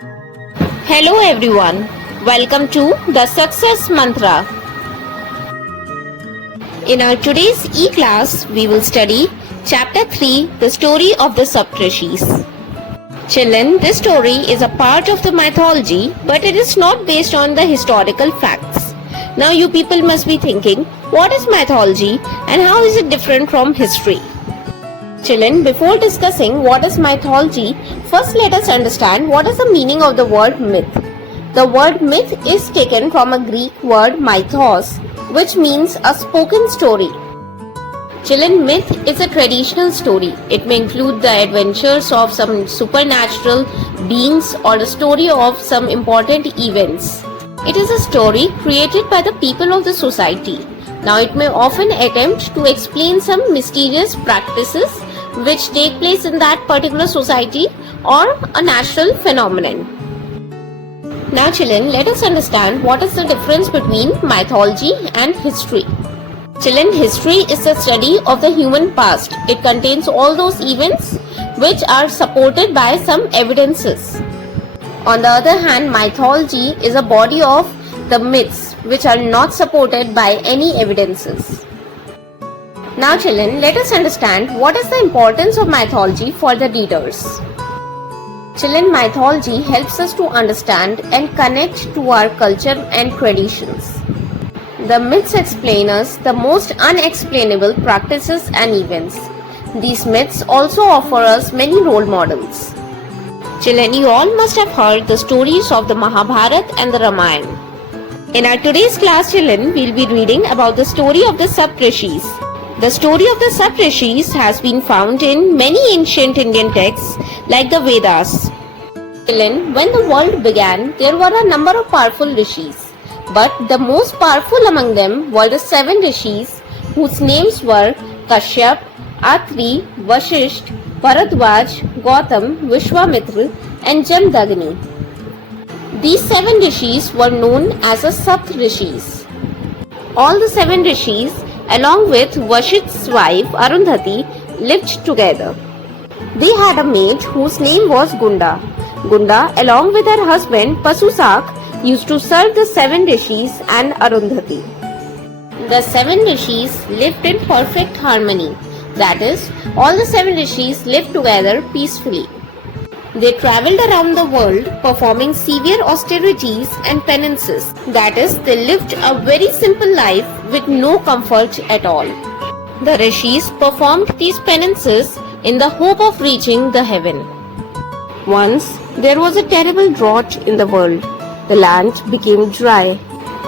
Hello everyone, welcome to the Success Mantra. In our today's e-class, we will study Chapter 3, the story of the Saptarishis. Children, this story is a part of the mythology, but it is not based on the historical facts. Now you people must be thinking, what is mythology and how is it different from history? Children, before discussing what is mythology, first let us understand what is the meaning of the word myth. The word myth is taken from a Greek word mythos, which means a spoken story. Children, myth is a traditional story. It may include the adventures of some supernatural beings or the story of some important events. It is a story created by the people of the society. Now it may often attempt to explain some mysterious practices which take place in that particular society or a natural phenomenon. Now children, let us understand what is the difference between mythology and history. Children, history is the study of the human past. It contains all those events which are supported by some evidences. On the other hand, mythology is a body of the myths which are not supported by any evidences. Now children, let us understand what is the importance of mythology for the readers. Children, mythology helps us to understand and connect to our culture and traditions. The myths explain us the most unexplainable practices and events. These myths also offer us many role models. Children, you all must have heard the stories of the Mahabharata and the Ramayana. In our today's class, children, we will be reading about the story of the Saptarishis. The story of the Saptarishis has been found in many ancient Indian texts like the Vedas. Children, when the world began, there were a number of powerful rishis. But the most powerful among them were the 7 rishis whose names were Kashyap, Atri, Vashisht, Bharadwaj, Gautam, Vishwamitra and Jamdagni. These 7 rishis were known as the Saptarishis. All the 7 rishis along with Vashisht's wife Arundhati lived together. They had a maid whose name was Gunda. Gunda, along with her husband Pasusak, used to serve the 7 rishis and Arundhati. The 7 rishis lived in perfect harmony. That is, all the 7 rishis lived together peacefully. They travelled around the world performing severe austerities and penances. That is, they lived a very simple life with no comfort at all. The rishis performed these penances in the hope of reaching the heaven. Once, there was a terrible drought in the world. The land became dry.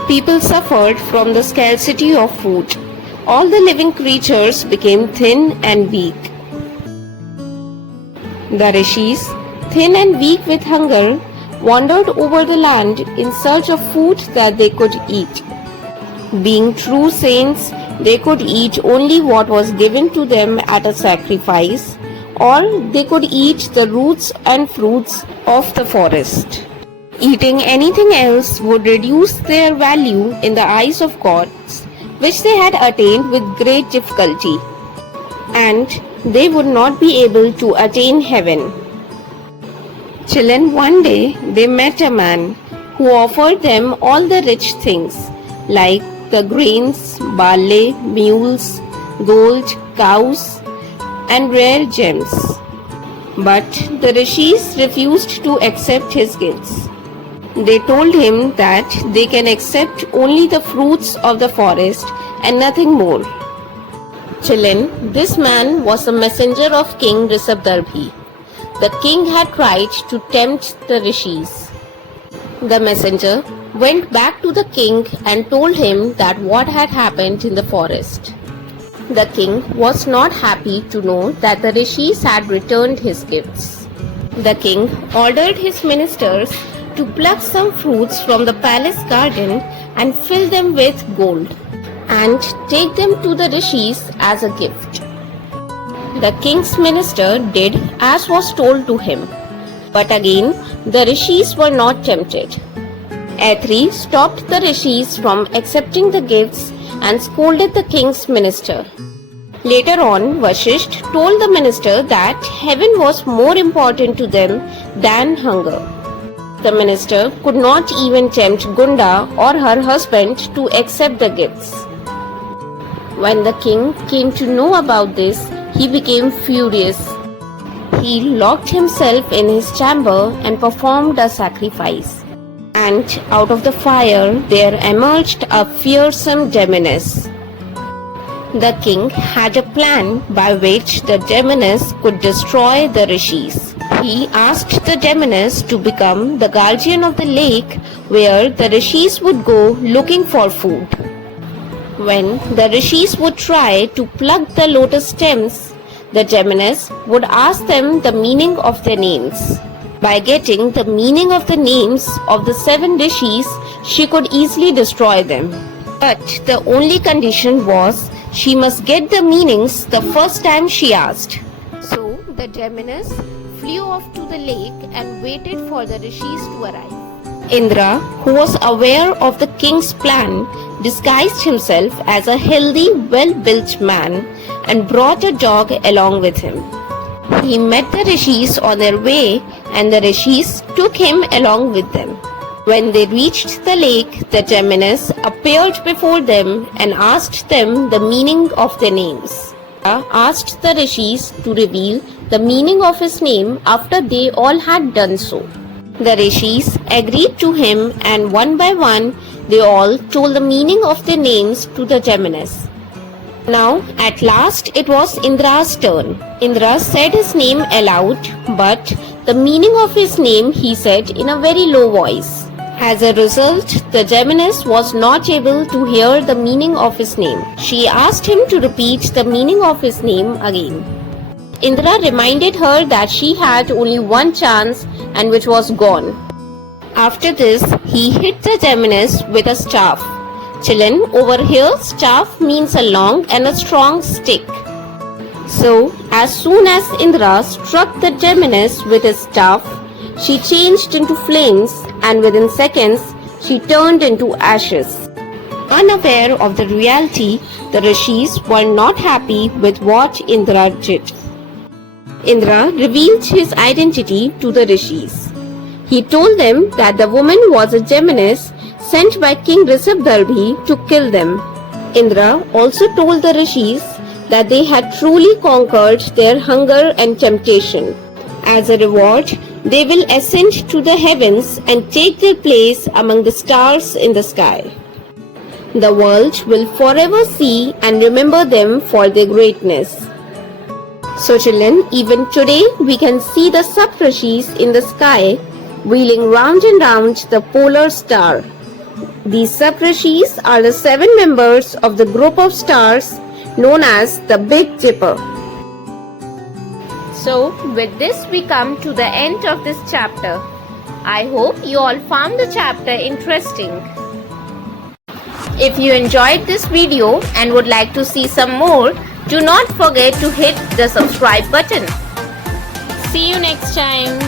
People suffered from the scarcity of food. All the living creatures became thin and weak. The rishis, thin and weak with hunger, wandered over the land in search of food that they could eat. Being true saints, they could eat only what was given to them at a sacrifice, or they could eat the roots and fruits of the forest. Eating anything else would reduce their value in the eyes of gods, which they had attained with great difficulty, and they would not be able to attain heaven. Children, one day they met a man who offered them all the rich things like the grains, barley, mules, gold, cows, and rare gems. But the rishis refused to accept his gifts. They told him that they can accept only the fruits of the forest and nothing more. Children, this man was the messenger of King Rishabdarbhi. The king had tried to tempt the rishis. The messenger went back to the king and told him that what had happened in the forest. The king was not happy to know that the rishis had returned his gifts. The king ordered his ministers to pluck some fruits from the palace garden and fill them with gold and take them to the rishis as a gift. The king's minister did as was told to him. But again, the rishis were not tempted. Atri stopped the rishis from accepting the gifts and scolded the king's minister. Later on, Vashisht told the minister that heaven was more important to them than hunger. the minister could not even tempt Gunda or her husband to accept the gifts. When the king came to know about this, he became furious. He locked himself in his chamber and performed a sacrifice. And out of the fire there emerged a fearsome demoness. The king had a plan by which the demoness could destroy the rishis. He asked the demoness to become the guardian of the lake where the rishis would go looking for food. When the rishis would try to pluck the lotus stems, the demoness would ask them the meaning of their names. By getting the meaning of the names of the 7 rishis, she could easily destroy them. But the only condition was she must get the meanings the first time she asked. So the demoness flew off to the lake and waited for the rishis to arrive. Indra, who was aware of the king's plan, disguised himself as a healthy, well-built man and brought a dog along with him. He met the rishis on their way and the rishis took him along with them. When they reached the lake, the demoness appeared before them and asked them the meaning of their names. Asked the rishis to reveal the meaning of his name after they all had done so. The rishis agreed to him and one by one they all told the meaning of their names to the demoness. Now at last it was Indra's turn. Indra said his name aloud, but the meaning of his name he said in a very low voice. As a result, the demoness was not able to hear the meaning of his name. She asked him to repeat the meaning of his name again. Indra reminded her that she had only one chance and which was gone. After this, he hit the demoness with a staff. Children, over here, staff means a long and a strong stick. So, as soon as Indra struck the demoness with his staff, she changed into flames and within seconds she turned into ashes. Unaware of the reality, the rishis were not happy with what Indra did. Indra revealed his identity to the rishis. He told them that the woman was a demoness sent by King Rishabdarbhi to kill them. Indra also told the rishis that they had truly conquered their hunger and temptation. As a reward, they will ascend to the heavens and take their place among the stars in the sky. The world will forever see and remember them for their greatness. So children, even today we can see the Saptarshis in the sky wheeling round and round the polar star. These Saptarshis are the 7 members of the group of stars known as the Big Dipper. So, with this we come to the end of this chapter. I hope you all found the chapter interesting. If you enjoyed this video and would like to see some more, do not forget to hit the subscribe button. See you next time.